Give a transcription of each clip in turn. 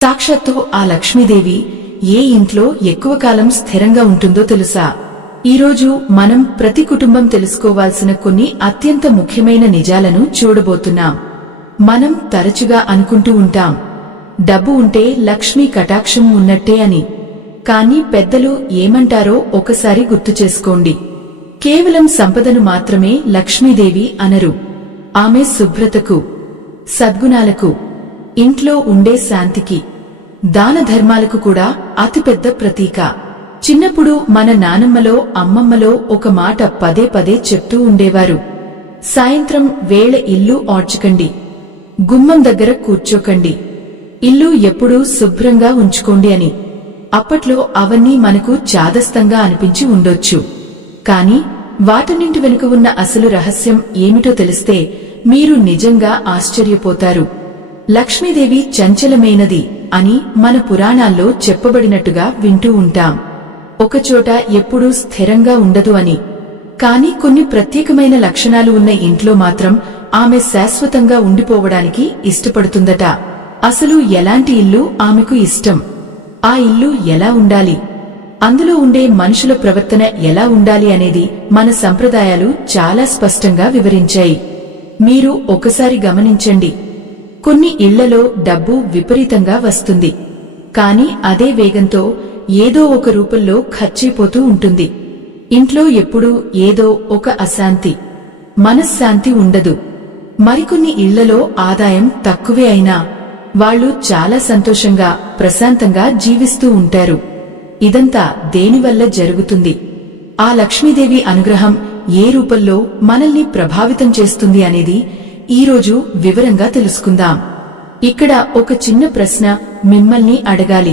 సాక్షాత్తు ఆ లక్ష్మీదేవి ఏ ఇంట్లో ఎక్కువ కాలం స్థిరంగా ఉంటుందో తెలుసా? ఈరోజు మనం ప్రతి కుటుంబం తెలుసుకోవాల్సిన కొన్ని అత్యంత ముఖ్యమైన నిజాలను చూడబోతున్నాం. మనం తరచుగా అనుకుంటూ ఉంటాం, డబ్బు ఉంటే లక్ష్మీ కటాక్షం ఉన్నట్టే అని. కానీ పెద్దలు ఏమంటారో ఒకసారి గుర్తు చేసుకోండి. కేవలం సంపదను మాత్రమే లక్ష్మీదేవి అనరు. ఆమె శుభ్రతకు, సద్గుణాలకు, ఇంట్లో ఉండే శాంతికి, దాన ధర్మాలకు కూడా అతిపెద్ద ప్రతీక. చిన్నప్పుడు మన నానమ్మలో అమ్మమ్మలో ఒక మాట పదే పదే చెప్తూ ఉండేవారు. సాయంత్రం వేళ ఇల్లు ఆడ్చకండి, గుమ్మం దగ్గర కూర్చోకండి, ఇల్లు ఎప్పుడూ శుభ్రంగా ఉంచుకోండి అని. అప్పట్లో అవన్నీ మనకు చాదస్తంగా అనిపించి ఉండొచ్చు. కాని వాటన్నింటి వెనుక ఉన్న అసలు రహస్యం ఏమిటో తెలిస్తే మీరు నిజంగా ఆశ్చర్యపోతారు. లక్ష్మీదేవి చంచలమైనది అని మన పురాణాల్లో చెప్పబడినట్టుగా వింటూ ఉంటాం. ఒకచోట ఎప్పుడూ స్థిరంగా ఉండదు అని. కాని కొన్ని ప్రత్యేకమైన లక్షణాలు ఉన్న ఇంట్లో మాత్రం ఆమె శాశ్వతంగా ఉండిపోవడానికి ఇష్టపడుతుందట. అసలు ఎలాంటి ఇల్లు ఆమెకు ఇష్టం? ఆ ఇల్లు ఎలా ఉండాలి? అందులో ఉండే మనుషుల ప్రవర్తన ఎలా ఉండాలి అనేది మన సంప్రదాయాలు చాలా స్పష్టంగా వివరించాయి. మీరు ఒకసారి గమనించండి. కొన్ని ఇళ్లలో డబ్బు విపరీతంగా వస్తుంది. కాని అదే వేగంతో ఏదో ఒక రూపంలో ఖర్చయిపోతూ ఉంటుంది. ఇంట్లో ఎప్పుడూ ఏదో ఒక అశాంతి, మనశ్శాంతి ఉండదు. మరికొన్ని ఇళ్లలో ఆదాయం తక్కువే అయినా వాళ్లు చాలా సంతోషంగా, ప్రశాంతంగా జీవిస్తూ ఉంటారు. ఇదంతా దేనివల్ల జరుగుతుంది? ఆ లక్ష్మీదేవి అనుగ్రహం ఏ రూపంలో మనల్ని ప్రభావితం చేస్తుంది అనేది ఈరోజు వివరంగా తెలుసుకుందాం. ఇక్కడ ఒక చిన్న ప్రశ్న మిమ్మల్ని అడగాలి.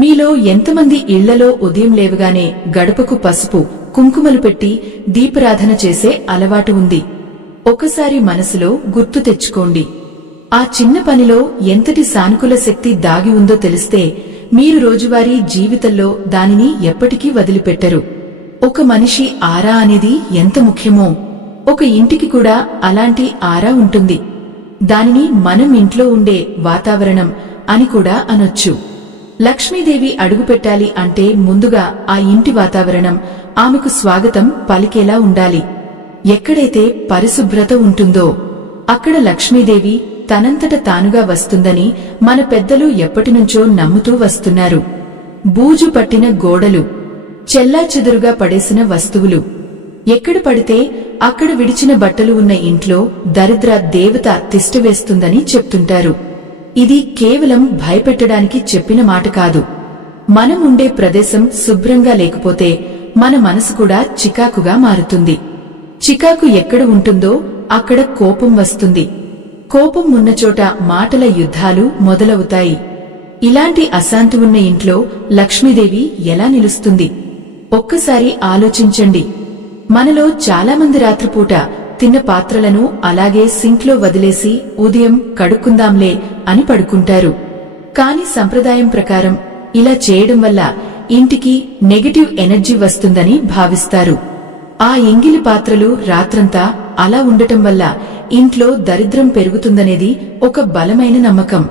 మీలో ఎంతమంది ఇళ్లలో ఉదయం లేవగానే గడపకు పసుపు, కుంకుమలు పెట్టి దీపారాధన చేసే అలవాటు ఉంది? ఒకసారి మనసులో గుర్తు తెచ్చుకోండి. ఆ చిన్న పనిలో ఎంతటి సానుకూల శక్తి దాగి ఉందో తెలిస్తే మీరు రోజువారీ జీవితంలో దానిని ఎప్పటికీ వదిలిపెట్టరు. ఒక మనిషి ఆరా అనేది ఎంత ముఖ్యమో, ఒక ఇంటికి కూడా అలాంటి ఆరా ఉంటుంది. దానిని మనం ఇంట్లో ఉండే వాతావరణం అని కూడా అనొచ్చు. లక్ష్మీదేవి అడుగుపెట్టాలి అంటే ముందుగా ఆ ఇంటి వాతావరణం ఆమెకు స్వాగతం పలికేలా ఉండాలి. ఎక్కడైతే పరిశుభ్రత ఉంటుందో అక్కడ లక్ష్మీదేవి తనంతట తానుగా వస్తుందని మన పెద్దలు ఎప్పటినుంచో నమ్ముతూ వస్తున్నారు. బూజు పట్టిన గోడలు, చెల్లాచెదురుగా పడేసిన వస్తువులు, ఎక్కడ పడితే అక్కడ విడిచిన బట్టలు ఉన్న ఇంట్లో దరిద్ర దేవత తిష్టవేస్తుందని చెప్తుంటారు. ఇది కేవలం భయపెట్టడానికి చెప్పిన మాట కాదు. మనం ఉండే ప్రదేశం శుభ్రంగా లేకపోతే మన మనసు కూడా చికాకుగా మారుతుంది. చికాకు ఎక్కడ ఉంటుందో అక్కడ కోపం వస్తుంది. కోపం ఉన్నచోట మాటల యుద్ధాలు మొదలవుతాయి. ఇలాంటి అశాంతి ఉన్న ఇంట్లో లక్ష్మీదేవి ఎలా నిలుస్తుంది? ఒక్కసారి ఆలోచించండి. మనలో చాలామంది రాత్రిపూట తిన్న పాత్రలను అలాగే సింక్లో వదిలేసి ఉదయం కడుక్కుందాంలే అని పడుకుంటారు. కాని సంప్రదాయం ప్రకారం ఇలా చేయడం వల్ల ఇంటికి నెగటివ్ ఎనర్జీ వస్తుందని భావిస్తారు. ఆ ఎంగిలి పాత్రలు రాత్రంతా అలా ఉండటం వల్ల ఇంట్లో దరిద్రం పెరుగుతుందనేది ఒక బలమైన నమ్మకం.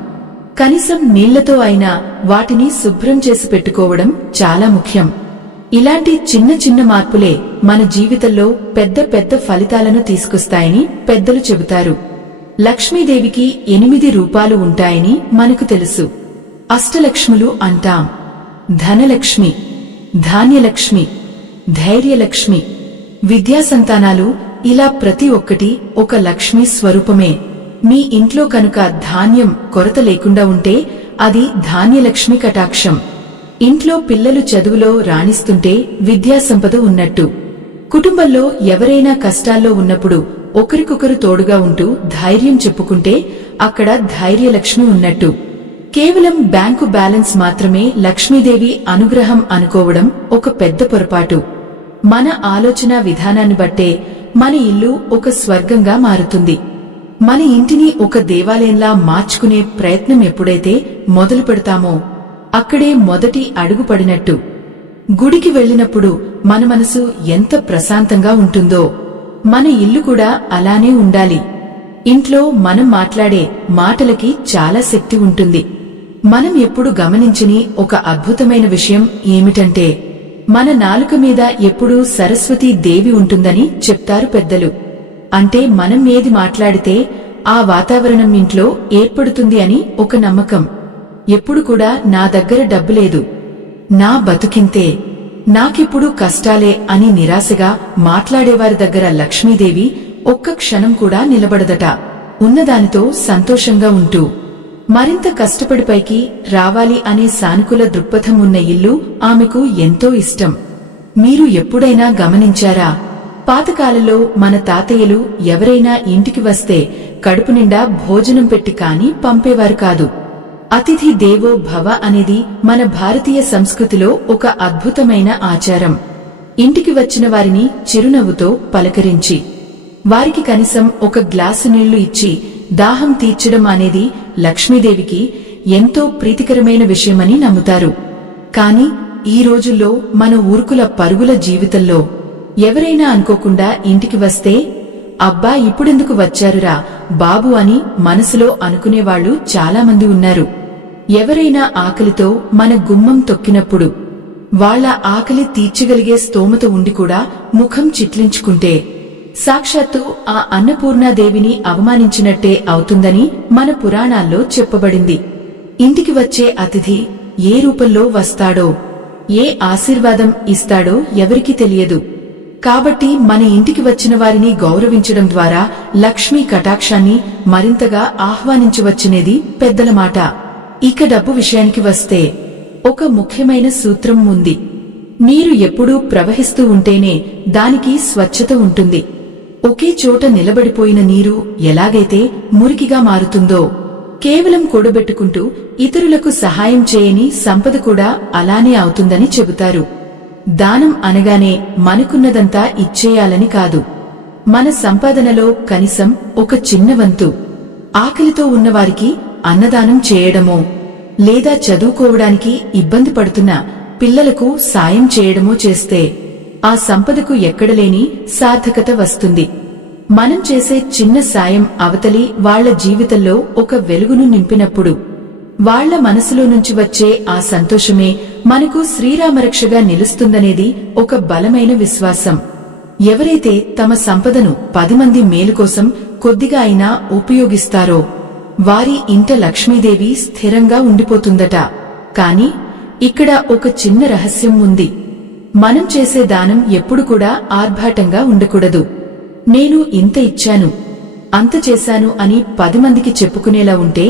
కనీసం నీళ్లతో అయినా వాటిని శుభ్రం చేసి పెట్టుకోవడం చాలా ముఖ్యం. ఇలాంటి చిన్న చిన్న మార్పులే మన జీవితంలో పెద్ద పెద్ద ఫలితాలను తీసుకొస్తాయని పెద్దలు చెబుతారు. లక్ష్మీదేవికి 8 రూపాలు ఉంటాయని మనకు తెలుసు. అష్టలక్ష్ములు అంటాం. ధనలక్ష్మి, ధాన్యలక్ష్మి, ధైర్యలక్ష్మి, విద్యాసంతానాలు, ఇలా ప్రతి ఒక్కటి ఒక లక్ష్మీ స్వరూపమే. మీ ఇంట్లో కనుక ధాన్యం కొరత లేకుండా ఉంటే అది ధాన్యలక్ష్మి కటాక్షం. ఇంట్లో పిల్లలు చదువులో రాణిస్తుంటే విద్యాసంపద ఉన్నట్టు. కుటుంబంలో ఎవరైనా కష్టాల్లో ఉన్నప్పుడు ఒకరికొకరు తోడుగా ఉంటూ ధైర్యం చెప్పుకుంటే అక్కడ ధైర్యలక్ష్మి ఉన్నట్టు. కేవలం బ్యాంకు బ్యాలెన్స్ మాత్రమే లక్ష్మీదేవి అనుగ్రహం అనుకోవడం ఒక పెద్ద పొరపాటు. మన ఆలోచన విధానాన్ని బట్టే మన ఇల్లు ఒక స్వర్గంగా మారుతుంది. మన ఇంటిని ఒక దేవాలయంలా మార్చుకునే ప్రయత్నం ఎప్పుడైతే మొదలు పెడతామో అక్కడే మొదటి అడుగు పడినట్టు. గుడికి వెళ్లినప్పుడు మన మనసు ఎంత ప్రశాంతంగా ఉంటుందో మన ఇల్లు కూడా అలానే ఉండాలి. ఇంట్లో మనం మాట్లాడే మాటలకి చాలా శక్తి ఉంటుంది. మనం ఎప్పుడు గమనించని ఒక అద్భుతమైన విషయం ఏమిటంటే మన నాలుక మీద ఎప్పుడూ సరస్వతీ దేవి ఉంటుందని చెప్తారు పెద్దలు. అంటే మనం ఏది మాట్లాడితే ఆ వాతావరణం ఇంట్లో ఏర్పడుతుంది అని ఒక నమ్మకం. ఎప్పుడు కూడా నా దగ్గర డబ్బు లేదు, నా బతుకింతే, నాకెప్పుడు కష్టాలే అని నిరాశగా మాట్లాడేవారి దగ్గర లక్ష్మీదేవి ఒక్క క్షణం కూడా నిలబడదట. ఉన్నదానితో సంతోషంగా ఉంటూ మరింత కష్టపడి పైకి రావాలి అనే సానుకూల దృక్పథం ఉన్న ఇల్లు ఆమెకు ఎంతో ఇష్టం. మీరు ఎప్పుడైనా గమనించారా? పాతకాలంలో మన తాతయ్యలు ఎవరైనా ఇంటికి వస్తే కడుపు నిండా భోజనం పెట్టి కాని పంపేవారు కాదు. అతిథి దేవో భవ అనేది మన భారతీయ సంస్కృతిలో ఒక అద్భుతమైన ఆచారం. ఇంటికి వచ్చిన వారిని చిరునవ్వుతో పలకరించి వారికి కనీసం ఒక గ్లాసు నీళ్లు ఇచ్చి దాహం తీర్చడం అనేది లక్ష్మీదేవికి ఎంతో ప్రీతికరమైన విషయమని నమ్ముతారు. కాని ఈ రోజుల్లో మన ఊరుకుల పరుగుల జీవితంలో ఎవరైనా అనుకోకుండా ఇంటికి వస్తే అబ్బా ఇప్పుడెందుకు వచ్చారురా బాబు అని మనసులో అనుకునేవాళ్లు చాలామంది ఉన్నారు. ఎవరైనా ఆకలితో మన గుమ్మం తొక్కినప్పుడు వాళ్ల ఆకలి తీర్చగలిగే స్తోమత ఉండి కూడా ముఖం చిట్లించుకుంటే సాక్షాత్తు ఆ అన్నపూర్ణాదేవిని అవమానించినట్టే అవుతుందని మన పురాణాల్లో చెప్పబడింది. ఇంటికి వచ్చే అతిథి ఏ రూపంలో వస్తాడో, ఏ ఆశీర్వాదం ఇస్తాడో ఎవరికీ తెలియదు. కాబట్టి మన ఇంటికి వచ్చిన వారిని గౌరవించడం ద్వారా లక్ష్మీ కటాక్షాన్ని మరింతగా ఆహ్వానించవచ్చునేది పెద్దల మాట. ఇక డబ్బు విషయానికి వస్తే ఒక ముఖ్యమైన సూత్రం ఉంది. నీరు ఎప్పుడూ ప్రవహిస్తూ ఉంటేనే దానికి స్వచ్ఛత ఉంటుంది. ఒకే చోట నిలబడిపోయిన నీరు ఎలాగైతే మురికిగా మారుతుందో, కేవలం కూడబెట్టుకుంటూ ఇతరులకు సహాయం చేయని సంపద కూడా అలానే అవుతుందని చెబుతారు. దానం అనగానే మనకున్నదంతా ఇచ్చేయాలని కాదు, మన సంపాదనలో కనీసం ఒక చిన్న వంతు ఆకలితో ఉన్నవారికి అన్నదానం చేయడమో, లేదా చదువుకోవడానికి ఇబ్బంది పడుతున్న పిల్లలకు సాయం చేయడమో చేస్తే ఆ సంపదకు ఎక్కడలేని సార్థకత వస్తుంది. మనం చేసే చిన్న సాయం అవతలి వాళ్ల జీవితంలో ఒక వెలుగును నింపినప్పుడు వాళ్ల మనసులో నుంచి వచ్చే ఆ సంతోషమే మనకు శ్రీరామరక్షగా నిలుస్తుందనేది ఒక బలమైన విశ్వాసం. ఎవరైతే తమ సంపదను 10 మంది మేలు కోసం కొద్దిగా అయినా ఉపయోగిస్తారో వారి ఇంట లక్ష్మీదేవి స్థిరంగా ఉండిపోతుందట. కాని ఇక్కడ ఒక చిన్న రహస్యం ఉంది. మనం చేసే దానం ఎప్పుడు కూడా ఆర్భాటంగా ఉండకూడదు. నేను ఇంత ఇచ్చాను, అంత చేశాను అని 10 మందికి చెప్పుకునేలా ఉంటే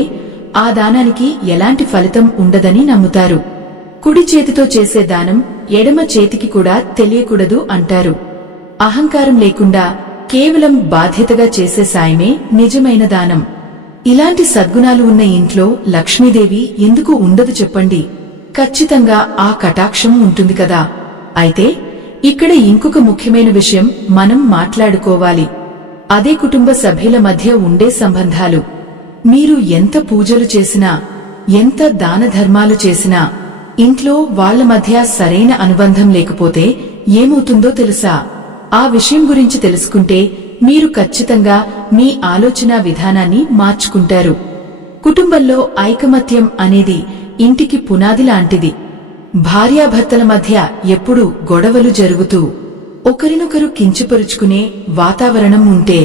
ఆ దానానికి ఎలాంటి ఫలితం ఉండదని నమ్ముతారు. కుడి చేతితో చేసే దానం ఎడమ చేతికి కూడా తెలియకూడదు అంటారు. అహంకారం లేకుండా కేవలం బాధ్యతగా చేసే సాయమే నిజమైన దానం. ఇలాంటి సద్గుణాలు ఉన్న ఇంట్లో లక్ష్మీదేవి ఎందుకు ఉండదు చెప్పండి? ఖచ్చితంగా ఆ కటాక్షం ఉంటుంది కదా. అయితే ఇక్కడ ఇంకొక ముఖ్యమైన విషయం మనం మాట్లాడుకోవాలి. అదే కుటుంబ సభ్యుల మధ్య ఉండే సంబంధాలు. మీరు ఎంత పూజలు చేసినా, ఎంత దాన ధర్మాలు చేసినా ఇంట్లో వాళ్ల మధ్య సరైన అనుబంధం లేకపోతే ఏమవుతుందో తెలుసా? ఆ విషయం గురించి తెలుసుకుంటే మీరు ఖచ్చితంగా మీ ఆలోచనా విధానాన్ని మార్చుకుంటారు. కుటుంబంలో ఐకమత్యం అనేది ఇంటికి పునాది లాంటిది. భార్యాభర్తల మధ్య ఎప్పుడూ గొడవలు జరుగుతూ ఒకరినొకరు కించపరుచుకునే వాతావరణం ఉంటే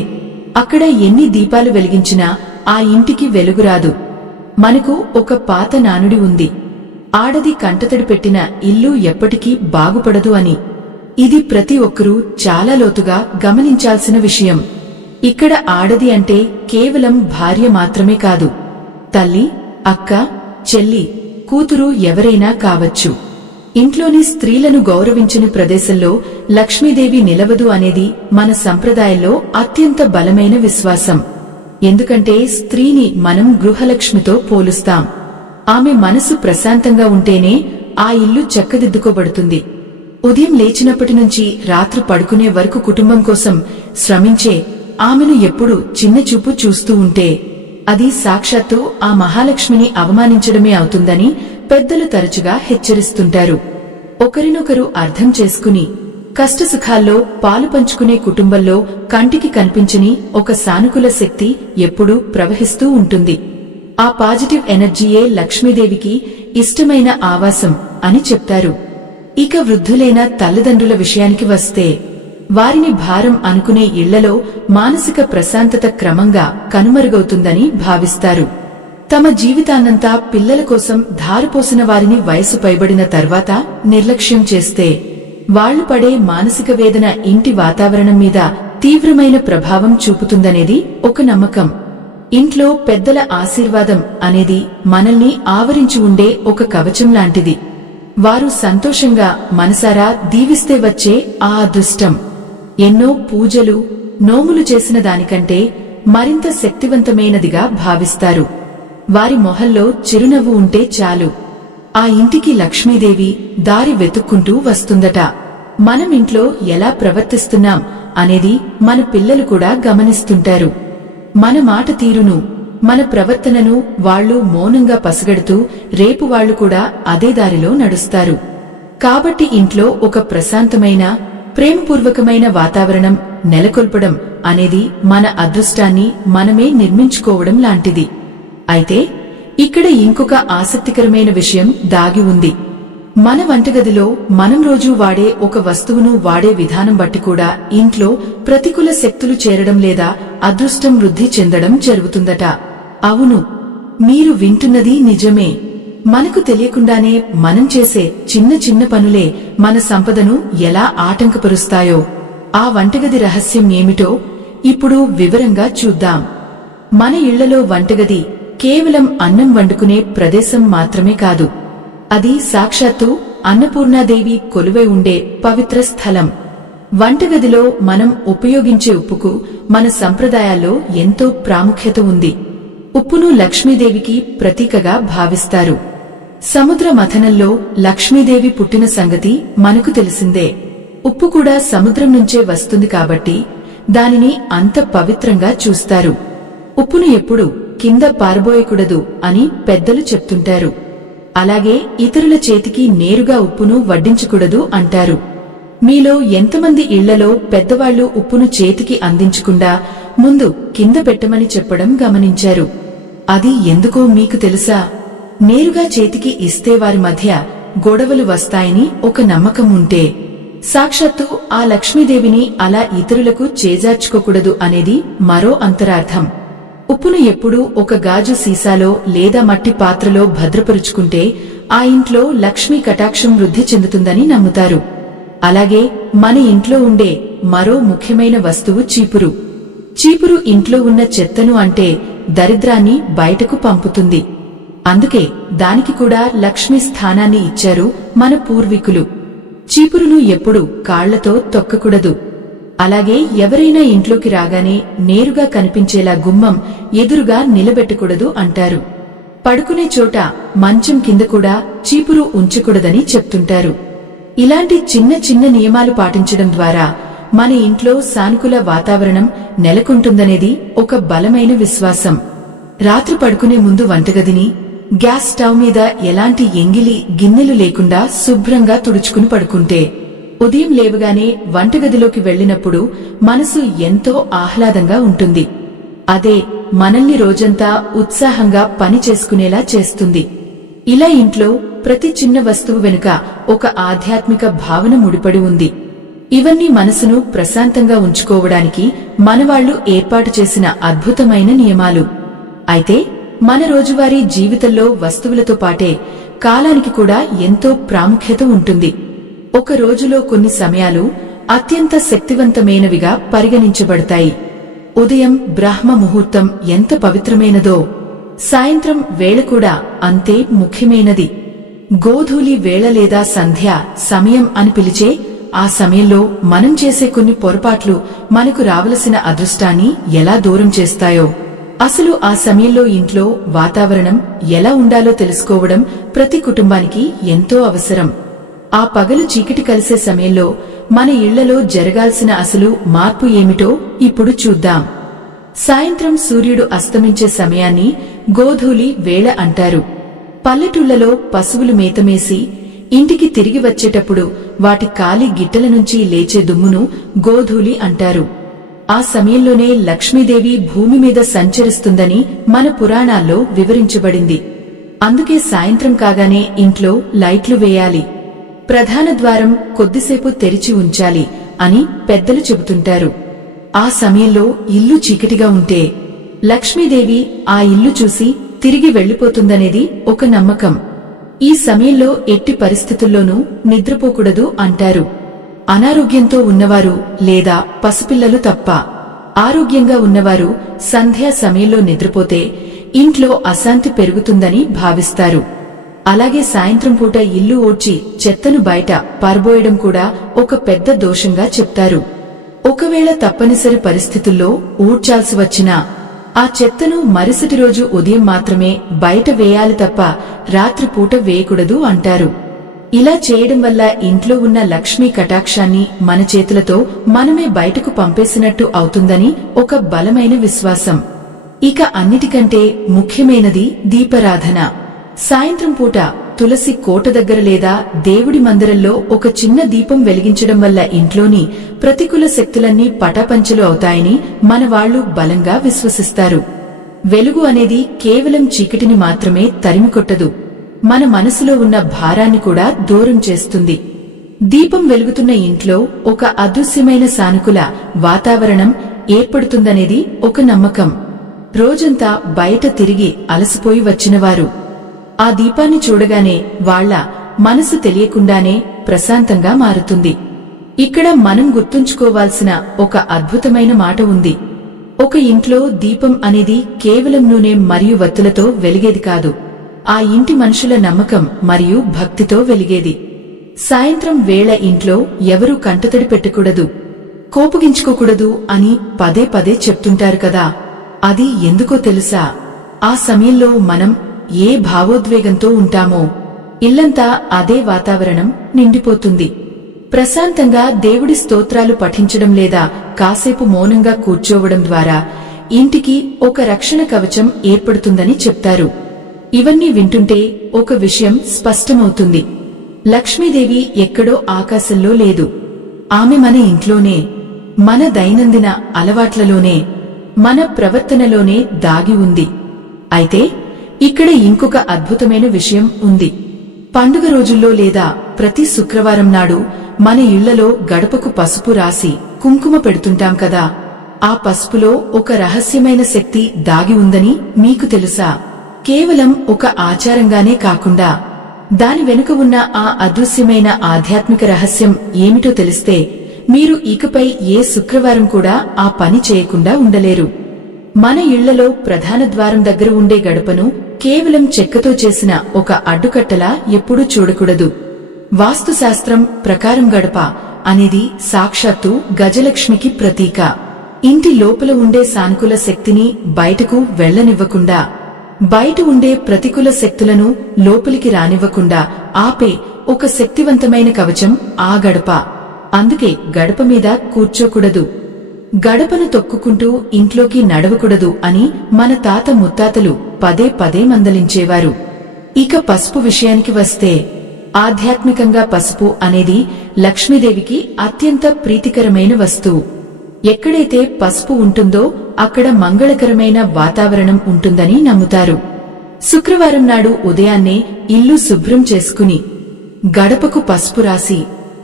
అక్కడ ఎన్ని దీపాలు వెలిగించినా ఆ ఇంటికి వెలుగురాదు. మనకు ఒక పాత నానుడి ఉంది, ఆడది కంటతడి పెట్టిన ఇల్లు ఎప్పటికీ బాగుపడదు అని. ఇది ప్రతి ఒక్కరూ చాలా లోతుగా గమనించాల్సిన విషయం. ఇక్కడ ఆడది అంటే కేవలం భార్య మాత్రమే కాదు, తల్లి, అక్క, చెల్లి, కూతురు ఎవరైనా కావచ్చు. ఇంట్లోని స్త్రీలను గౌరవించని ప్రదేశంలో లక్ష్మీదేవి నిలవదు అనేది మన సంప్రదాయంలో అత్యంత బలమైన విశ్వాసం. ఎందుకంటే స్త్రీని మనం గృహలక్ష్మితో పోలుస్తాం. ఆమె మనసు ప్రశాంతంగా ఉంటేనే ఆ ఇల్లు చక్కదిద్దుకోబడుతుంది. ఉదయం లేచినప్పటి నుంచి రాత్రి పడుకునే వరకు కుటుంబం కోసం శ్రమించే ఆమెను ఎప్పుడు చిన్నచూపు చూస్తూ ఉంటే అది సాక్షాత్తు ఆ మహాలక్ష్మిని అవమానించడమే అవుతుందని పెద్దలు తరచుగా హెచ్చరిస్తుంటారు. ఒకరినొకరు అర్థం చేసుకుని కష్టసుఖాల్లో పాలు పంచుకునే కుటుంబంలో కంటికి కనిపించని ఒక సానుకూల శక్తి ఎప్పుడూ ప్రవహిస్తూ ఉంటుంది. ఆ పాజిటివ్ ఎనర్జీయే లక్ష్మీదేవికి ఇష్టమైన ఆవాసం అని చెప్తారు. ఇక వృద్ధులైన తల్లిదండ్రుల విషయానికి వస్తే వారిని భారం అనుకునే ఇళ్లలో మానసిక ప్రశాంతత క్రమంగా కనుమరుగవుతుందని భావిస్తారు. తమ జీవితాన్నంతా పిల్లల కోసం ధారపోసిన వారిని వయసు పైబడిన తర్వాత నిర్లక్ష్యం చేస్తే వాళ్లు పడే మానసిక వేదన ఇంటి వాతావరణం మీద తీవ్రమైన ప్రభావం చూపుతుందనేది ఒక నమ్మకం. ఇంట్లో పెద్దల ఆశీర్వాదం అనేది మనల్ని ఆవరించి ఉండే ఒక కవచం లాంటిది. వారు సంతోషంగా మనసారా దీవిస్తే వచ్చే ఆ అదృష్టం ఎన్నో పూజలు నోములు చేసిన దానికంటే మరింత శక్తివంతమైనదిగా భావిస్తారు. వారి మొహంలో చిరునవ్వు ఉంటే చాలు, ఆ ఇంటికి లక్ష్మీదేవి దారి వెతుక్కుంటూ వస్తుందట. మనం ఇంట్లో ఎలా ప్రవర్తిస్తున్నాం అనేది మన పిల్లలు కూడా గమనిస్తుంటారు. మన మాట తీరును, మన ప్రవర్తనను వాళ్లు మౌనంగా పసిగడుతూ రేపు వాళ్లు కూడా అదే దారిలో నడుస్తారు. కాబట్టి ఇంట్లో ఒక ప్రశాంతమైన ప్రేమపూర్వకమైన వాతావరణం నెలకొల్పడం అనేది మన అదృష్టాన్ని మనమే నిర్మించుకోవడం లాంటిది. అయితే ఇక్కడ ఇంకొక ఆసక్తికరమైన విషయం దాగి ఉంది. మన వంటగదిలో మనం రోజూ వాడే ఒక వస్తువును వాడే విధానం బట్టి కూడా ఇంట్లో ప్రతికూల శక్తులు చేరడం లేదా అదృష్టం వృద్ధి చెందడం జరుగుతుందట. అవును, మీరు వింటున్నది నిజమే. మనకు తెలియకుండానే మనం చేసే చిన్న చిన్న పనులే మన సంపదను ఎలా ఆటంకపరుస్తాయో ఆ వంటగది రహస్యం ఏమిటో ఇప్పుడు వివరంగా చూద్దాం. మన ఇళ్లలో వంటగది కేవలం అన్నం వండుకునే ప్రదేశం మాత్రమే కాదు, అది సాక్షాత్తు అన్నపూర్ణాదేవి కొలువై ఉండే పవిత్ర స్థలం. వంటగదిలో మనం ఉపయోగించే ఉప్పుకు మన సంప్రదాయాల్లో ఎంతో ప్రాముఖ్యత ఉంది. ఉప్పును లక్ష్మీదేవికి ప్రతీకగా భావిస్తారు. సముద్ర మథనంలో లక్ష్మీదేవి పుట్టిన సంగతి మనకు తెలిసిందే. ఉప్పు కూడా సముద్రం నుంచే వస్తుంది కాబట్టి దానిని అంత పవిత్రంగా చూస్తారు. ఉప్పును ఎప్పుడు కింద పారబోయకూడదు అని పెద్దలు చెప్తుంటారు. అలాగే ఇతరుల చేతికి నేరుగా ఉప్పును వడ్డించకూడదు అంటారు. మీలో ఎంతమంది ఇళ్లలో పెద్దవాళ్లు ఉప్పును చేతికి అందించకుండా ముందు కింద పెట్టమని చెప్పడం గమనించారు? అది ఎందుకో మీకు తెలుసా? నేరుగా చేతికి ఇస్తే వారి మధ్య గొడవలు వస్తాయని ఒక నమ్మకం ఉంటే, సాక్షాత్తు ఆ లక్ష్మీదేవిని అలా ఇతరులకు చేజార్చుకోకూడదు అనేది మరో అంతరార్థం. ఉప్పును ఎప్పుడూ ఒక గాజు సీసాలో లేదా మట్టి పాత్రలో భద్రపరుచుకుంటే ఆ ఇంట్లో లక్ష్మీ కటాక్షం వృద్ధి చెందుతుందని నమ్ముతారు. అలాగే మన ఇంట్లో ఉండే మరో ముఖ్యమైన వస్తువు చీపురు. చీపురు ఇంట్లో ఉన్న చెత్తను అంటే దరిద్రాన్ని బయటకు పంపుతుంది. అందుకే దానికి కూడా లక్ష్మీ స్థానాన్ని ఇచ్చారు మన పూర్వీకులు. చీపురును ఎప్పుడూ కాళ్లతో తొక్కకూడదు. అలాగే ఎవరైనా ఇంట్లోకి రాగానే నేరుగా కనిపించేలా గుమ్మం ఎదురుగా నిలబెట్టకూడదు అంటారు. పడుకునే చోట మంచం కింద కూడా చీపురు ఉంచకూడదని చెప్తుంటారు. ఇలాంటి చిన్న చిన్న నియమాలు పాటించడం ద్వారా మన ఇంట్లో సానుకూల వాతావరణం నెలకొంటుందనేది ఒక బలమైన విశ్వాసం. రాత్రి పడుకునే ముందు వంటగదిని, గ్యాస్ స్టవ్ మీద ఎలాంటి ఎంగిలి గిన్నెలు లేకుండా శుభ్రంగా తుడుచుకుని పడుకుంటే ఉదయం లేవగానే వంటగదిలోకి వెళ్లినప్పుడు మనసు ఎంతో ఆహ్లాదంగా ఉంటుంది. అదే మనల్ని రోజంతా ఉత్సాహంగా పని చేసుకునేలా చేస్తుంది. ఇలా ఇంట్లో ప్రతి చిన్న వస్తువు వెనుక ఒక ఆధ్యాత్మిక భావన ముడిపడి ఉంది. ఇవన్నీ మనసును ప్రశాంతంగా ఉంచుకోవడానికి మనవాళ్లు ఏర్పాటు చేసిన అద్భుతమైన నియమాలు. అయితే మన రోజువారీ జీవితంలో వస్తువులతో పాటే కాలానికి కూడా ఎంతో ప్రాముఖ్యత ఉంటుంది. ఒక రోజులో కొన్ని సమయాలు అత్యంత శక్తివంతమైనవిగా పరిగణించబడతాయి. ఉదయం బ్రహ్మ ముహూర్తం ఎంత పవిత్రమైనదో సాయంత్రం వేళ కూడా అంతే ముఖ్యమైనది. గోధూలి వేళ లేదా సంధ్య సమయం అని పిలిచే ఆ సమయంలో మనం చేసే కొన్ని పొరపాట్లు మనకు రావలసిన అదృష్టాన్ని ఎలా దూరం చేస్తాయో, అసలు ఆ సమయంలో ఇంట్లో వాతావరణం ఎలా ఉండాలో తెలుసుకోవడం ప్రతి కుటుంబానికి ఎంతో అవసరం. ఆ పగలు చీకటి కలిసే సమయంలో మన ఇళ్లలో జరగాల్సిన అసలు మార్పు ఏమిటో ఇప్పుడు చూద్దాం. సాయంత్రం సూర్యుడు అస్తమించే సమయాన్ని గోధూలి వేళ అంటారు. పల్లెటూళ్లలో పశువులు మేతమేసి ఇంటికి తిరిగి వచ్చేటప్పుడు వాటి కాలి గిట్టల నుంచి లేచే దుమ్మును గోధూలి అంటారు. ఆ సమయంలోనే లక్ష్మీదేవి భూమి మీద సంచరిస్తుందని మన పురాణాల్లో వివరించబడింది. అందుకే సాయంత్రం కాగానే ఇంట్లో లైట్లు వేయాలి, ప్రధాన ద్వారం కొద్దిసేపు తెరిచి ఉంచాలి అని పెద్దలు చెబుతుంటారు. ఆ సమయంలో ఇల్లు చీకటిగా ఉంటే లక్ష్మీదేవి ఆ ఇల్లు చూసి తిరిగి వెళ్లిపోతుందనేది ఒక నమ్మకం. ఈ సమయంలో ఎట్టి పరిస్థితుల్లోనూ నిద్రపోకూడదు అంటారు. అనారోగ్యంతో ఉన్నవారు లేదా పసిపిల్లలు తప్ప. ఆరోగ్యంగా ఉన్నవారు సంధ్యా సమయంలో నిద్రపోతే ఇంట్లో అశాంతి పెరుగుతుందని భావిస్తారు. అలాగే సాయంత్రం పూట ఇల్లు ఓడ్చి చెత్తను బయట పారబోయడం కూడా ఒక పెద్ద దోషంగా చెప్తారు. ఒకవేళ తప్పనిసరి పరిస్థితుల్లో ఊడ్చాల్సి వచ్చినా ఆ చెత్తను మరుసటి రోజు ఉదయం మాత్రమే బయట వేయాలి తప్ప రాత్రిపూట వేయకూడదు అంటారు. ఇలా చేయడం వల్ల ఇంట్లో ఉన్న లక్ష్మీ కటాక్షాన్ని మన చేతులతో మనమే బయటకు పంపేసినట్టు అవుతుందని ఒక బలమైన విశ్వాసం. ఇక అన్నిటికంటే ముఖ్యమైనది దీపారాధన. సాయంత్రం పూట తులసి కోట దగ్గర లేదా దేవుడి మందిరంలో ఒక చిన్న దీపం వెలిగించడం వల్ల ఇంట్లోని ప్రతికూల శక్తులన్నీ పటాపంచలు అవుతాయని మనవాళ్లు బలంగా విశ్వసిస్తారు. వెలుగు అనేది కేవలం చీకటిని మాత్రమే తరిమికొట్టదు, మన మనసులో ఉన్న భారాన్ని కూడా దూరం చేస్తుంది. దీపం వెలుగుతున్న ఇంట్లో ఒక అదృశ్యమైన సానుకూల వాతావరణం ఏర్పడుతుందనేది ఒక నమ్మకం. రోజంతా బయట తిరిగి అలసిపోయి వచ్చినవారు ఆ దీపాన్ని చూడగానే వాళ్ల మనసు తెలియకుండానే ప్రశాంతంగా మారుతుంది. ఇక్కడ మనం గుర్తుంచుకోవాల్సిన ఒక అద్భుతమైన మాట ఉంది. ఒక ఇంట్లో దీపం అనేది కేవలం నూనె మరియు వత్తులతో వెలిగేది కాదు, ఆ ఇంటి మనుషుల నమ్మకం మరియు భక్తితో వెలిగేది. సాయంత్రం వేళ ఇంట్లో ఎవరూ కంటతడి పెట్టకూడదు, కోపగించుకోకూడదు అని పదే పదే చెప్తుంటారు కదా. అది ఎందుకో తెలుసా? ఆ సమయంలో మనం ఏ భావోద్వేగంతో ఉంటామో ఇల్లంతా అదే వాతావరణం నిండిపోతుంది. ప్రశాంతంగా దేవుడి స్తోత్రాలు పఠించడం లేదా కాసేపు మౌనంగా కూర్చోవడం ద్వారా ఇంటికి ఒక రక్షణ కవచం ఏర్పడుతుందని చెప్తారు. ఇవన్నీ వింటుంటే ఒక విషయం స్పష్టమవుతుంది. లక్ష్మీదేవి ఎక్కడో ఆకాశంలో లేదు, ఆమె మన ఇంట్లోనే, మన దైనందిన అలవాట్లలోనే, మన ప్రవర్తనలోనే దాగి ఉంది. అయితే ఇక్కడ ఇంకొక అద్భుతమైన విషయం ఉంది. పండుగ రోజుల్లో లేదా ప్రతి శుక్రవారం నాడు మన ఇళ్లలో గడపకు పసుపు రాసి కుంకుమ పెడుతుంటాం కదా. ఆ పసుపులో ఒక రహస్యమైన శక్తి దాగి ఉందని మీకు తెలుసా? కేవలం ఒక ఆచారంగానే కాకుండా దాని వెనుక ఉన్న ఆ అదృశ్యమైన ఆధ్యాత్మిక రహస్యం ఏమిటో తెలిస్తే మీరు ఇకపై ఏ శుక్రవారం కూడా ఆ పని చేయకుండా ఉండలేరు. మన ఇళ్లలో ప్రధాన ద్వారం దగ్గర ఉండే గడపను కేవలం చెక్కతో చేసిన ఒక అడ్డుకట్టలా ఎప్పుడూ చూడకూడదు. వాస్తుశాస్త్రం ప్రకారం గడప అనేది సాక్షాత్తు గజలక్ష్మికి ప్రతీక. ఇంటి లోపల ఉండే సానుకూల శక్తిని బయటకు వెళ్లనివ్వకుండా, బయట ఉండే ప్రతికూల శక్తులను లోపలికి రానివ్వకుండా ఆపే ఒక శక్తివంతమైన కవచం ఆ గడప. అందుకే గడప మీద కూర్చోకూడదు, గడపను తొక్కుకుంటూ ఇంట్లోకి నడవకూడదు అని మన తాత ముత్తాతలు పదే పదే మందలించేవారు. ఇక పసుపు విషయానికి వస్తే ఆధ్యాత్మికంగా పసుపు అనేది లక్ష్మీదేవికి అత్యంత ప్రీతికరమైన వస్తువు. ఎక్కడైతే పసుపు ఉంటుందో అక్కడ మంగళకరమైన వాతావరణం ఉంటుందని నమ్ముతారు. శుక్రవారం నాడు ఉదయాన్నే ఇల్లు శుభ్రం చేసుకుని గడపకు పసుపు రాసి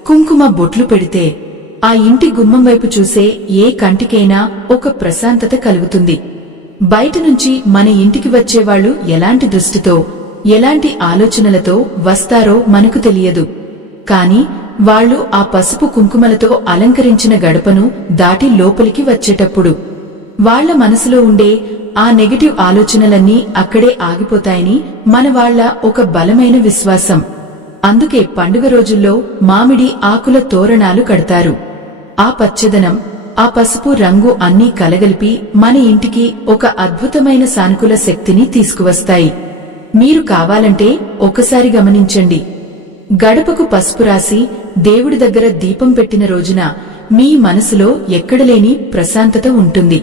కుంకుమ బొట్లు పెడితే ఆ ఇంటి గుమ్మం వైపు చూసే ఏ కంటికైనా ఒక ప్రశాంతత కలుగుతుంది. బయట నుంచి మన ఇంటికి వచ్చేవాళ్లు ఎలాంటి దృష్టితో, ఎలాంటి ఆలోచనలతో వస్తారో మనకు తెలియదు. కాని వాళ్లు ఆ పసుపు కుంకుమలతో అలంకరించిన గడపను దాటి లోపలికి వచ్చేటప్పుడు వాళ్ల మనసులో ఉండే ఆ నెగటివ్ ఆలోచనలన్నీ అక్కడే ఆగిపోతాయని మనవాళ్ల ఒక బలమైన విశ్వాసం. అందుకే పండుగ రోజుల్లో మామిడి ఆకుల తోరణాలు కడతారు. ఆ పచ్చదనం, ఆ పసుపు రంగు అన్నీ కలగలిపి మన ఇంటికి ఒక అద్భుతమైన సానుకూల శక్తిని తీసుకువస్తాయి. మీరు కావాలంటే ఒకసారి గమనించండి. గడపకు పసుపు రాసి దేవుడి దగ్గర దీపం పెట్టిన రోజున మీ మనసులో ఎక్కడలేని ప్రశాంతత ఉంటుంది.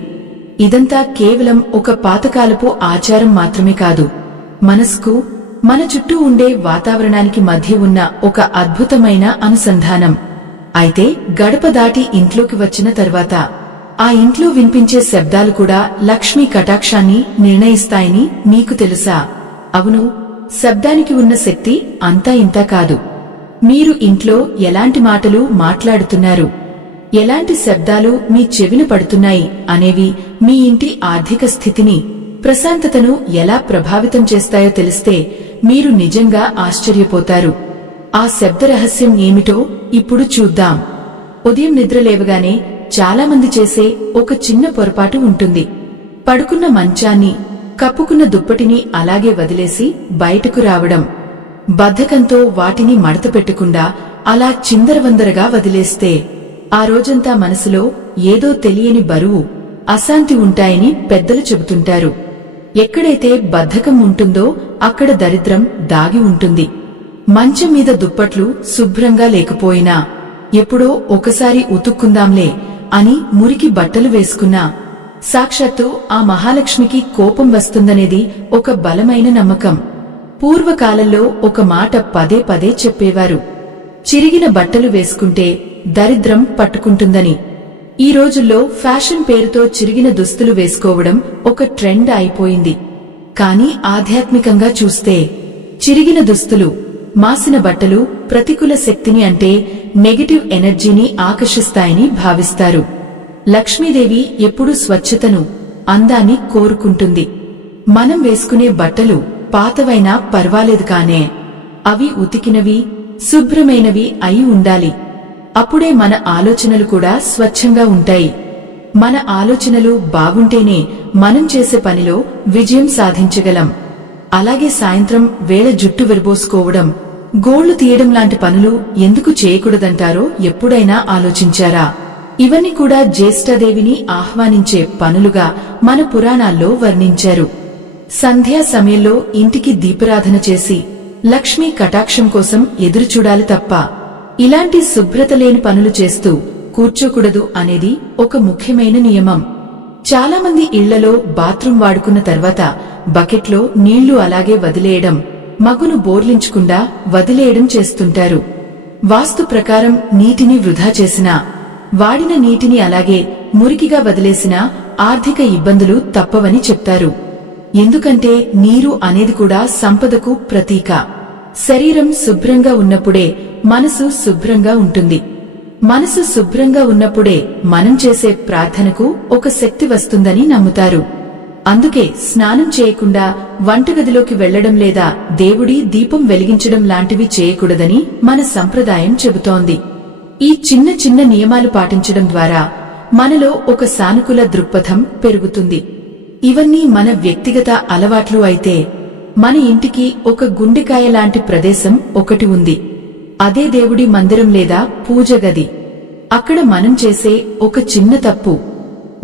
ఇదంతా కేవలం ఒక పాతకాలపు ఆచారం మాత్రమే కాదు, మనసుకు, మన చుట్టూ ఉండే వాతావరణానికి మధ్య ఉన్న ఒక అద్భుతమైన అనుసంధానం. అయితే గడప దాటి ఇంట్లోకి వచ్చిన తర్వాత ఆ ఇంట్లో వినిపించే శబ్దాలు కూడా లక్ష్మీ కటాక్షాన్ని నిర్ణయిస్తాయని మీకు తెలుసా? అవును, శబ్దానికి ఉన్న శక్తి అంతా ఇంతా కాదు. మీరు ఇంట్లో ఎలాంటి మాటలు మాట్లాడుతున్నారు, ఎలాంటి శబ్దాలు మీ చెవిన పడుతున్నాయి అనేవి మీ ఇంటి ఆర్థిక స్థితిని, ప్రశాంతతను ఎలా ప్రభావితం చేస్తాయో తెలిస్తే మీరు నిజంగా ఆశ్చర్యపోతారు. ఆ శబ్ద రహస్యం ఏమిటో ఇప్పుడు చూద్దాం. ఉదయం నిద్రలేవగానే చాలామంది చేసే ఒక చిన్న పొరపాటు ఉంటుంది. పడుకున్న మంచాన్ని, కప్పుకున్న దుప్పటిని అలాగే వదిలేసి బయటకు రావడం. బద్ధకంతో వాటిని మడతపెట్టకుండా అలా చిందరవందరగా వదిలేస్తే ఆ రోజంతా మనసులో ఏదో తెలియని బరువు, అశాంతి ఉంటాయని పెద్దలు చెబుతుంటారు. ఎక్కడైతే బద్ధకం ఉంటుందో అక్కడ దరిద్రం దాగి ఉంటుంది. మంచం మీద దుప్పట్లు శుభ్రంగా లేకపోయినా ఎప్పుడో ఒకసారి ఉతుక్కుందాంలే అని మురికి బట్టలు వేసుకున్నా సాక్షాత్తు ఆ మహాలక్ష్మికి కోపం వస్తుందనేది ఒక బలమైన నమ్మకం. పూర్వకాలంలో ఒక మాట పదే పదే చెప్పేవారు, చిరిగిన బట్టలు వేసుకుంటే దరిద్రం పట్టుకుంటుందని. ఈ రోజుల్లో ఫ్యాషన్ పేరుతో చిరిగిన దుస్తులు వేసుకోవడం ఒక ట్రెండ్ అయిపోయింది. కానీ ఆధ్యాత్మికంగా చూస్తే చిరిగిన దుస్తులు, మాసిన బట్టలు ప్రతికూల శక్తిని అంటే నెగటివ్ ఎనర్జీని ఆకర్షిస్తాయని భావిస్తారు. లక్ష్మీదేవి ఎప్పుడూ స్వచ్ఛతను, అందాన్ని కోరుకుంటుంది. మనం వేసుకునే బట్టలు పాతవైనా పర్వాలేదు కానే అవి ఉతికినవి, శుభ్రమైనవి అయి ఉండాలి. అప్పుడే మన ఆలోచనలు కూడా స్వచ్ఛంగా ఉంటాయి. మన ఆలోచనలు బాగుంటేనే మనం చేసే పనిలో విజయం సాధించగలం. అలాగే సాయంత్రం వేళ జుట్టు విరబోసుకోవడం, గోళ్లు తీయడం లాంటి పనులు ఎందుకు చేయకూడదంటారో ఎప్పుడైనా ఆలోచించారా? ఇవన్నీ కూడా జ్యేష్ఠాదేవిని ఆహ్వానించే పనులుగా మన పురాణాల్లో వర్ణించారు. సంధ్యా సమయంలో ఇంటికి దీపారాధన చేసి లక్ష్మీ కటాక్షం కోసం ఎదురుచూడాలి తప్ప ఇలాంటి శుభ్రత లేని పనులు చేస్తూ కూర్చోకూడదు అనేది ఒక ముఖ్యమైన నియమం. చాలామంది ఇళ్లలో బాత్రూం వాడుకున్న తర్వాత బకెట్లో నీళ్లు అలాగే వదిలేయడం, మగును బోర్లించకుండా వదిలేయడం చేస్తుంటారు. వాస్తు ప్రకారం నీటిని వృధా చేసినా, వాడిన నీటిని అలాగే మురికిగా వదిలేసినా ఆర్థిక ఇబ్బందులు తప్పవని చెప్తారు. ఎందుకంటే నీరు అనేది కూడా సంపదకు ప్రతీక. శరీరం శుభ్రంగా ఉన్నప్పుడే మనసు శుభ్రంగా ఉంటుంది. మనసు శుభ్రంగా ఉన్నప్పుడే మనం చేసే ప్రార్థనకు ఒక శక్తి వస్తుందని నమ్ముతారు. అందుకే స్నానం చేయకుండా వంటగదిలోకి వెళ్లడం లేదా దేవుడి దీపం వెలిగించడం లాంటివి చేయకూడదని మన సంప్రదాయం చెబుతోంది. ఈ చిన్న చిన్న నియమాలు పాటించడం ద్వారా మనలో ఒక సానుకూల దృక్పథం పెరుగుతుంది. ఇవన్నీ మన వ్యక్తిగత అలవాట్లు అయితే, మన ఇంటికి ఒక గుండెకాయ లాంటి ప్రదేశం ఒకటి ఉంది. అదే దేవుడి మందిరం లేదా పూజ గది. అక్కడ మనం చేసే ఒక చిన్న తప్పు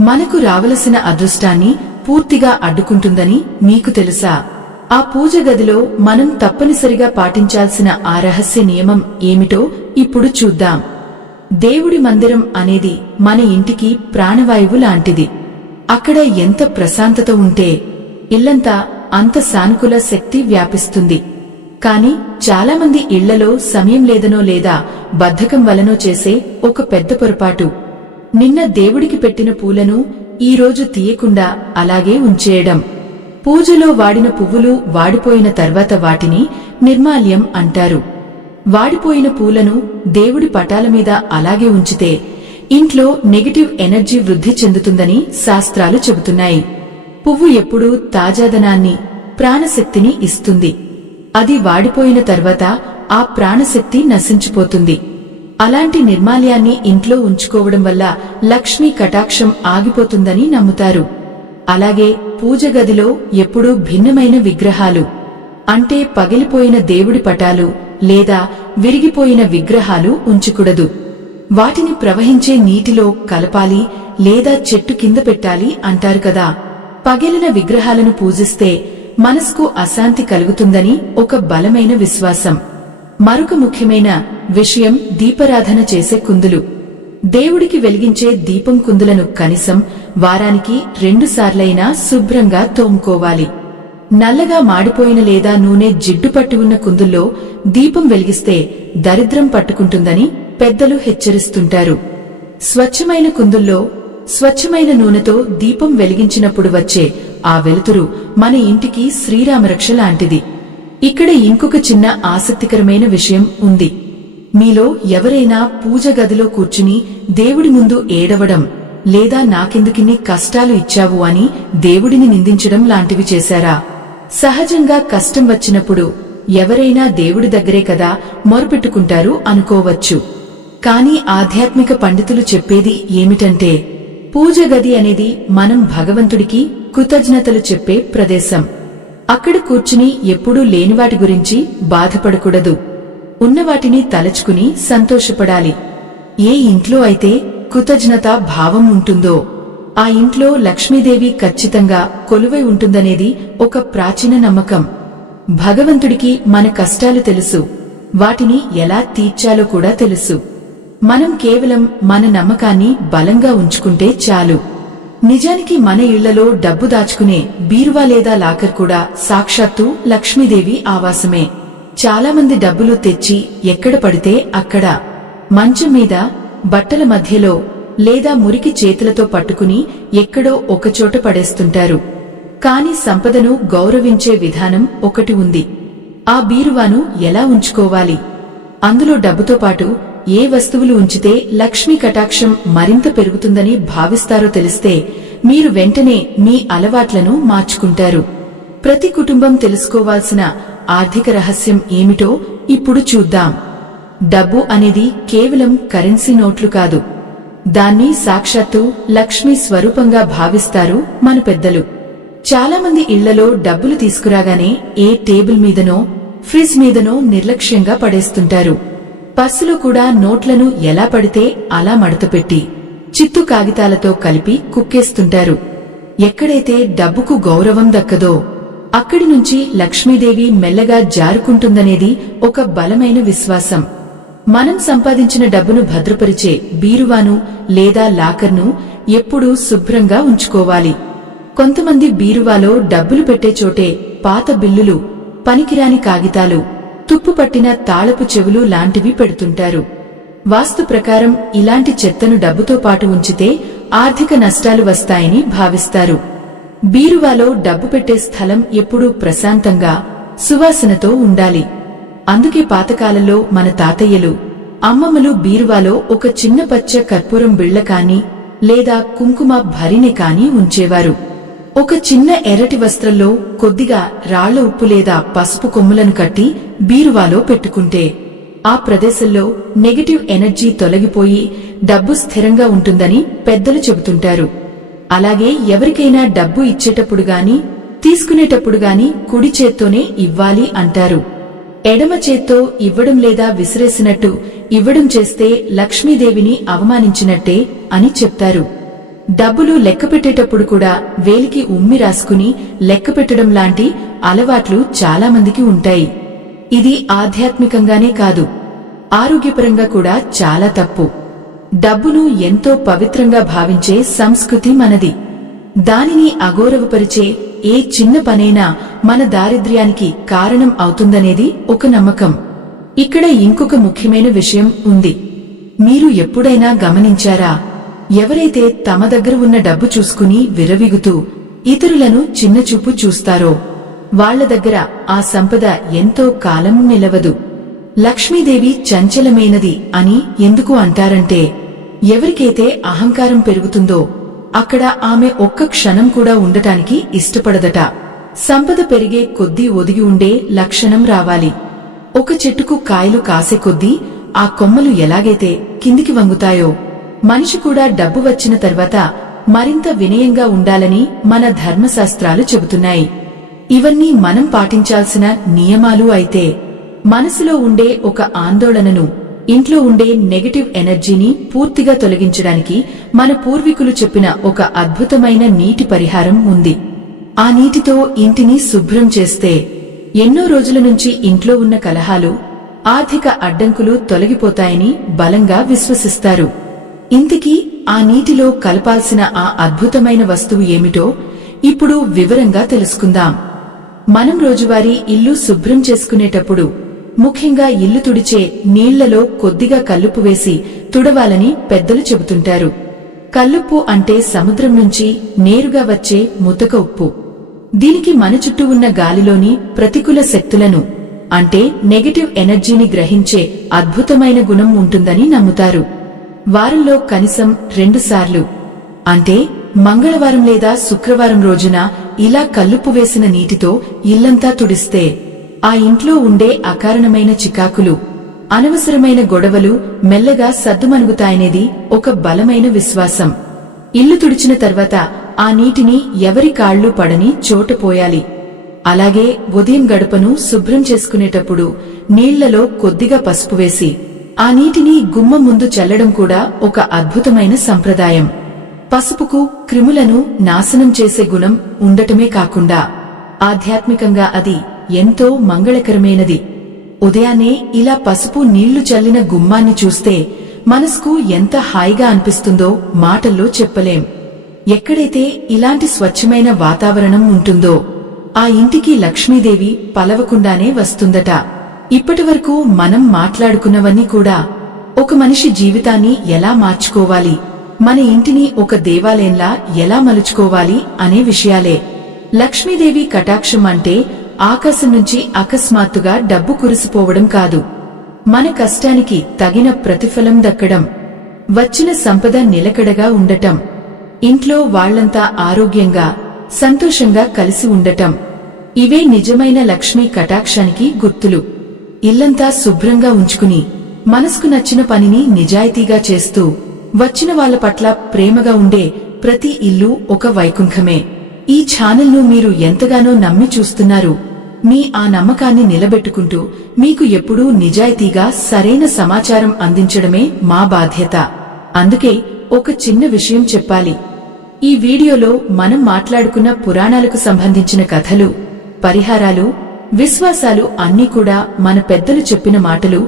మనకు రావలసిన అదృష్టాన్ని పూర్తిగా అడ్డుకుంటుందని మీకు తెలుసా? ఆ పూజ గదిలో మనం తప్పనిసరిగా పాటించాల్సిన ఆ రహస్య నియమం ఏమిటో ఇప్పుడు చూద్దాం. దేవుడి మందిరం అనేది మన ఇంటికి ప్రాణవాయువు లాంటిది. అక్కడ ఎంత ప్రశాంతత ఉంటే ఇల్లంతా అంత సానుకూల శక్తి వ్యాపిస్తుంది. కాని చాలామంది ఇళ్లలో సమయం లేదనో లేదా బద్ధకం వలనో చేసే ఒక పెద్ద పొరపాటు, నిన్న దేవుడికి పెట్టిన పూలను ఈ రోజు తీయకుండా అలాగే ఉంచేయడం. పూజలో వాడిన పువ్వులు వాడిపోయిన తర్వాత వాటిని నిర్మాల్యం అంటారు. వాడిపోయిన పూలను దేవుడి పటాల మీద అలాగే ఉంచితే ఇంట్లో నెగటివ్ ఎనర్జీ వృద్ధి చెందుతుందని శాస్త్రాలు చెబుతున్నాయి. పువ్వు ఎప్పుడూ తాజాదనాన్ని, ప్రాణశక్తిని ఇస్తుంది. అది వాడిపోయిన తర్వాత ఆ ప్రాణశక్తి నశించిపోతుంది. అలాంటి నిర్మాల్యాన్ని ఇంట్లో ఉంచుకోవడం వల్ల లక్ష్మీ కటాక్షం ఆగిపోతుందని నమ్ముతారు. అలాగే పూజ గదిలో ఎప్పుడూ భిన్నమైన విగ్రహాలు, అంటే పగిలిపోయిన దేవుడి పటాలు లేదా విరిగిపోయిన విగ్రహాలు ఉంచకూడదు. వాటిని ప్రవహించే నీటిలో కలపాలి లేదా చెట్టు కింద పెట్టాలి అంటారు కదా. పగిలిన విగ్రహాలను పూజిస్తే మనసుకు అశాంతి కలుగుతుందని ఒక బలమైన విశ్వాసం. మరొక ముఖ్యమైన విషయం దీపారాధన చేసే కుందులు. దేవుడికి వెలిగించే దీపం కుందులను కనీసం వారానికి 2 సార్లైనా శుభ్రంగా తోముకోవాలి. నల్లగా మాడిపోయిన లేదా నూనె జిడ్డుపట్టి ఉన్న కుందుల్లో దీపం వెలిగిస్తే దరిద్రం పట్టుకుంటుందని పెద్దలు హెచ్చరిస్తుంటారు. స్వచ్ఛమైన కుందుల్లో స్వచ్ఛమైన నూనెతో దీపం వెలిగించినప్పుడు వచ్చే ఆ వెలుతురు మన ఇంటికి శ్రీరామరక్ష లాంటిది. ఇక్కడ ఇంకొక చిన్న ఆసక్తికరమైన విషయం ఉంది. మీలో ఎవరైనా పూజ గదిలో కూర్చుని దేవుడి ముందు ఏడవడం లేదా నాకెందుకిన్ని కష్టాలు ఇచ్చావు అని దేవుడిని నిందించడం లాంటివి చేశారా? సహజంగా కష్టం వచ్చినప్పుడు ఎవరైనా దేవుడి దగ్గరే కదా మొరపెట్టుకుంటారు అనుకోవచ్చు. కాని ఆధ్యాత్మిక పండితులు చెప్పేది ఏమిటంటే, పూజ గది అనేది మనం భగవంతుడికి కృతజ్ఞతలు చెప్పే ప్రదేశం. అక్కడ కూర్చుని ఎప్పుడూ లేనివాటి గురించి బాధపడకూడదు. ఉన్నవాటిని తలచుకుని సంతోషపడాలి. ఏ ఇంట్లో అయితే కృతజ్ఞతా భావం ఉంటుందో ఆ ఇంట్లో లక్ష్మీదేవి ఖచ్చితంగా కొలువై ఉంటుందనేది ఒక ప్రాచీన నమ్మకం. భగవంతుడికి మన కష్టాలు తెలుసు, వాటిని ఎలా తీర్చాలో కూడా తెలుసు. మనం కేవలం మన నమ్మకాన్ని బలంగా ఉంచుకుంటే చాలు. నిజానికి మన ఇళ్లలో డబ్బు దాచుకునే బీరువా లేదా లాకర్ కూడా సాక్షాత్తు లక్ష్మీదేవి ఆవాసమే. చాలామంది డబ్బులు తెచ్చి ఎక్కడ పడితే అక్కడ, మంచం మీద, బట్టల మధ్యలో లేదా మురికి చేతులతో పట్టుకుని ఎక్కడో ఒకచోట పడేస్తుంటారు. కాని సంపదను గౌరవించే విధానం ఒకటి ఉంది. ఆ బీరువాను ఎలా ఉంచుకోవాలి, అందులో డబ్బుతో పాటు ఏ వస్తువులు ఉంచితే లక్ష్మీ కటాక్షం మరింత పెరుగుతుందని భావిస్తారో తెలిస్తే మీరు వెంటనే మీ అలవాట్లను మార్చుకుంటారు. ప్రతి కుటుంబం తెలుసుకోవాల్సిన ఆర్థిక రహస్యం ఏమిటో ఇప్పుడు చూద్దాం. డబ్బు అనేది కేవలం కరెన్సీ నోట్లు కాదు. దాన్ని సాక్షాత్తు లక్ష్మీ స్వరూపంగా భావిస్తారు మన పెద్దలు. చాలామంది ఇళ్లలో డబ్బులు తీసుకురాగానే ఏ టేబుల్ మీదనో ఫ్రిజ్ మీదనో నిర్లక్ష్యంగా పడేస్తుంటారు. పర్సులో కూడా నోట్లను ఎలా పడితే అలా మడతపెట్టి చిత్తు కాగితాలతో కలిపి కుక్కేస్తుంటారు. ఎక్కడైతే డబ్బుకు గౌరవం దక్కదో అక్కడి నుంచి లక్ష్మీదేవి మెల్లగా జారుకుంటుందనేది ఒక బలమైన విశ్వాసం. మనం సంపాదించిన డబ్బును భద్రపరిచే బీరువాను లేదా లాకర్ను ఎప్పుడూ శుభ్రంగా ఉంచుకోవాలి. కొంతమంది బీరువాలో డబ్బులు పెట్టే చోటే పాత బిల్లులు, పనికిరాని కాగితాలు, తుప్పుపట్టిన తాళపు చెవులు లాంటివి పెడుతుంటారు. వాస్తు ప్రకారం ఇలాంటి చెత్తను డబ్బుతో పాటు ఉంచితే ఆర్థిక నష్టాలు వస్తాయని భావిస్తారు. బీరువాలో డబ్బు పెట్టే స్థలం ఎప్పుడూ ప్రశాంతంగా, సువాసనతో ఉండాలి. అందుకే పాతకాలంలో మన తాతయ్యలు, అమ్మమ్మలు బీరువాలో ఒక చిన్న పచ్చ కర్పూరం బిళ్ల కాని లేదా కుంకుమ భరిణె కాని ఉంచేవారు. ఒక చిన్న ఎర్రటి వస్త్రంలో కొద్దిగా రాళ్ల ఉప్పు లేదా పసుపు కొమ్ములను కట్టి బీరువాలో పెట్టుకుంటే ఆ ప్రదేశంలో నెగటివ్ ఎనర్జీ తొలగిపోయి డబ్బు స్థిరంగా ఉంటుందని పెద్దలు చెబుతుంటారు. అలాగే ఎవరికైనా డబ్బు ఇచ్చేటప్పుడు గాని తీసుకునేటప్పుడు గాని కుడి చేత్తోనే ఇవ్వాలి అంటారు. ఎడమ చేత్తో ఇవ్వడం లేదా విసిరేసినట్టు ఇవ్వడం చేస్తే లక్ష్మీదేవిని అవమానించినట్టే అని చెప్తారు. డబ్బులు లెక్కపెట్టేటప్పుడు కూడా వేలికి ఉమ్మి రాసుకుని లెక్కపెట్టడం లాంటి అలవాట్లు చాలామందికి ఉంటాయి. ఇది ఆధ్యాత్మికంగానే కాదు, ఆరోగ్యపరంగా కూడా చాలా తప్పు. డబ్బును ఎంతో పవిత్రంగా భావించే సంస్కృతి మనది. దానిని అగౌరవపరిచే ఏ చిన్న పనైనా మన దారిద్ర్యానికి కారణం అవుతుందనేది ఒక నమ్మకం. ఇక్కడ ఇంకొక ముఖ్యమైన విషయం ఉంది. మీరు ఎప్పుడైనా గమనించారా? ఎవరైతే తమ దగ్గర ఉన్న డబ్బు చూసుకుని విర్రవీగుతూ ఇతరులను చిన్నచూపు చూస్తారో వాళ్ల దగ్గర ఆ సంపద ఎంతో కాలం నిలవదు. లక్ష్మీదేవి చంచలమైనది అని ఎందుకు అంటారంటే, ఎవరికైతే అహంకారం పెరుగుతుందో అక్కడ ఆమె ఒక్క క్షణం కూడా ఉండటానికి ఇష్టపడదట. సంపద పెరిగే కొద్దీ ఒదిగి ఉండే లక్షణం రావాలి. ఒక చెట్టుకు కాయలు కాసే కొద్దీ ఆ కొమ్మలు ఎలాగైతే కిందికి వంగుతాయో మనిషి కూడా డబ్బు వచ్చిన తర్వాత మరింత వినయంగా ఉండాలని మన ధర్మశాస్త్రాలు చెబుతున్నాయి. ఇవన్నీ మనం పాటించాల్సిన నియమాలు అయితే, మనసులో ఉండే ఒక ఆందోళనను, ఇంట్లో ఉండే నెగటివ్ ఎనర్జీని పూర్తిగా తొలగించడానికి మన పూర్వీకులు చెప్పిన ఒక అద్భుతమైన నీటి పరిహారం ఉంది. ఆ నీటితో ఇంటిని శుభ్రం చేస్తే ఎన్నో రోజుల నుంచి ఇంట్లో ఉన్న కలహాలు, ఆర్థిక అడ్డంకులు తొలగిపోతాయని బలంగా విశ్వసిస్తారు. ఇంతకీ ఆ నీటిలో కలపాల్సిన ఆ అద్భుతమైన వస్తువు ఏమిటో ఇప్పుడు వివరంగా తెలుసుకుందాం. మనం రోజువారీ ఇల్లు శుభ్రం చేసుకునేటప్పుడు ముఖ్యంగా ఇల్లు తుడిచే నీళ్లలో కొద్దిగా కల్లుపు వేసి తుడవాలని పెద్దలు చెబుతుంటారు. కల్లుప్పు అంటే సముద్రం నుంచి నేరుగా వచ్చే ముతక ఉప్పు. దీనికి మన చుట్టూ ఉన్న గాలిలోని ప్రతికూల శక్తులను అంటే నెగటివ్ ఎనర్జీని గ్రహించే అద్భుతమైన గుణం ఉంటుందని నమ్ముతారు. వారంలో కనీసం 2 సార్లు అంటే మంగళవారం లేదా శుక్రవారం రోజున ఇలా కల్లుప్పు వేసిన నీటితో ఇల్లంతా తుడిస్తే ఆ ఇంట్లో ఉండే అకారణమైన చికాకులు, అనవసరమైన గొడవలు మెల్లగా సద్దుమణుగుతాయనేది ఒక బలమైన విశ్వాసం. ఇల్లు తుడిచిన తర్వాత ఆ నీటిని ఎవరి కాళ్లు పడని చోట పోయాలి. అలాగే ఉదయం గడపను శుభ్రం చేసుకునేటప్పుడు నీళ్లలో కొద్దిగా పసుపు వేసి ఆ నీటిని గుమ్మం ముందు చల్లడం కూడా ఒక అద్భుతమైన సంప్రదాయం. పసుపుకు క్రిములను నాశనం చేసే గుణం ఉండటమే కాకుండా ఆధ్యాత్మికంగా అది ఎంతో మంగళకరమైనది. ఉదయాన్నే ఇలా పసుపు నీళ్లు చల్లిన గుమ్మాన్ని చూస్తే మనసుకు ఎంత హాయిగా అనిపిస్తుందో మాటల్లో చెప్పలేం. ఎక్కడైతే ఇలాంటి స్వచ్ఛమైన వాతావరణం ఉంటుందో ఆ ఇంటికి లక్ష్మీదేవి పలవకుండానే వస్తుందట. ఇప్పటివరకు మనం మాట్లాడుకున్నవన్నీ కూడా ఒక మనిషి జీవితాన్ని ఎలా మార్చుకోవాలి, మన ఇంటిని ఒక దేవాలయంలా ఎలా మలుచుకోవాలి అనే విషయాలే. లక్ష్మీదేవి కటాక్షం అంటే ఆకాశం నుంచి అకస్మాత్తుగా డబ్బు కురిసిపోవడం కాదు, మన కష్టానికి తగిన ప్రతిఫలం దక్కడం, వచ్చిన సంపద నిలకడగా ఉండటం, ఇంట్లో వాళ్లంతా ఆరోగ్యంగా సంతోషంగా కలిసి ఉండటం. ఇవే నిజమైన లక్ష్మీ కటాక్షానికి గుర్తులు. ఇల్లంతా శుభ్రంగా ఉంచుకుని మనసుకు నచ్చిన పనిని నిజాయితీగా చేస్తూ వచ్చిన వాళ్ల పట్ల ప్రేమగా ఉండే ప్రతి ఇల్లు ఒక వైకుంఠమే. ఈ ఛానల్ను మీరు ఎంతగానో నమ్మి చూస్తున్నారు. మీ ఆ నమ్మకాన్ని నిలబెట్టుకుంటూ మీకు ఎప్పుడూ నిజాయితీగా సరైన సమాచారం అందించడమే మా బాధ్యత. అందుకే ఒక చిన్న విషయం చెప్పాలి. ఈ వీడియోలో మనం మాట్లాడుకున్న పురాణాలకు సంబంధించిన కథలు, పరిహారాలు, విశ్వాసాలు అన్నీ కూడా మన పెద్దలు చెప్పిన మాటలు,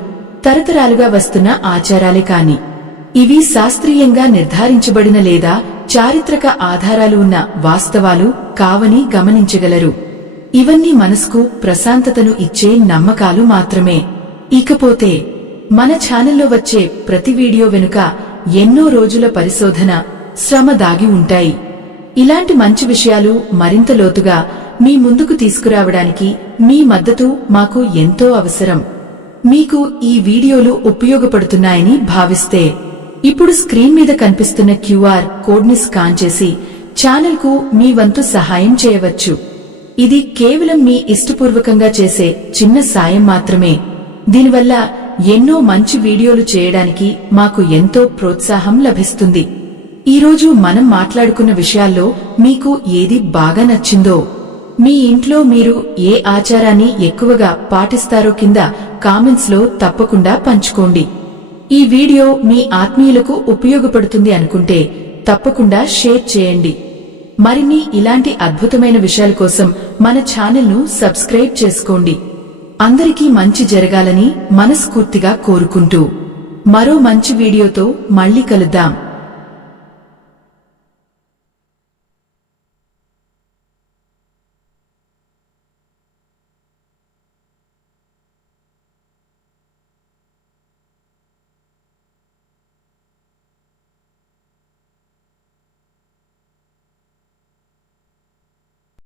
తరతరాలుగా వస్తున్న ఆచారాలే కాని ఇవి శాస్త్రీయంగా నిర్ధారించబడిన లేదా చారిత్రక ఆధారాలు ఉన్న వాస్తవాలు కావని గమనించగలరు. ఇవన్నీ మనసుకు ప్రశాంతతను ఇచ్చే నమ్మకాలు మాత్రమే. ఇకపోతే మన ఛానల్లో వచ్చే ప్రతి వీడియో వెనుక ఎన్నో రోజుల పరిశోధన, శ్రమ దాగి ఉంటాయి. ఇలాంటి మంచి విషయాలు మరింత లోతుగా మీ ముందుకు తీసుకురావడానికి మీ మద్దతు మాకు ఎంతో అవసరం. మీకు ఈ వీడియోలు ఉపయోగపడుతున్నాయని భావిస్తే ఇప్పుడు స్క్రీన్ మీద కనిపిస్తున్న QR కోడ్ని స్కాన్ చేసి ఛానల్కు మీ వంతు సహాయం చేయవచ్చు. ఇది కేవలం మీ ఇష్టపూర్వకంగా చేసే చిన్న సాయం మాత్రమే. దీనివల్ల ఎన్నో మంచి వీడియోలు చేయడానికి మాకు ఎంతో ప్రోత్సాహం లభిస్తుంది. ఈరోజు మనం మాట్లాడుకున్న విషయాల్లో మీకు ఏది బాగా నచ్చిందో, మీ ఇంట్లో మీరు ఏ ఆచారాన్ని ఎక్కువగా పాటిస్తారో కింద కామెంట్స్ లో తప్పకుండా పంచుకోండి. ఈ వీడియో మీ ఆత్మీయులకు ఉపయోగపడుతుంది అనుకుంటే తప్పకుండా షేర్ చేయండి. మరిన్ని ఇలాంటి అద్భుతమైన విషయాల కోసం మన ఛానల్ను సబ్స్క్రైబ్ చేసుకోండి. అందరికీ మంచి జరగాలని మనస్ఫూర్తిగా కోరుకుంటూ మరో మంచి వీడియోతో మళ్ళీ కలుద్దాం.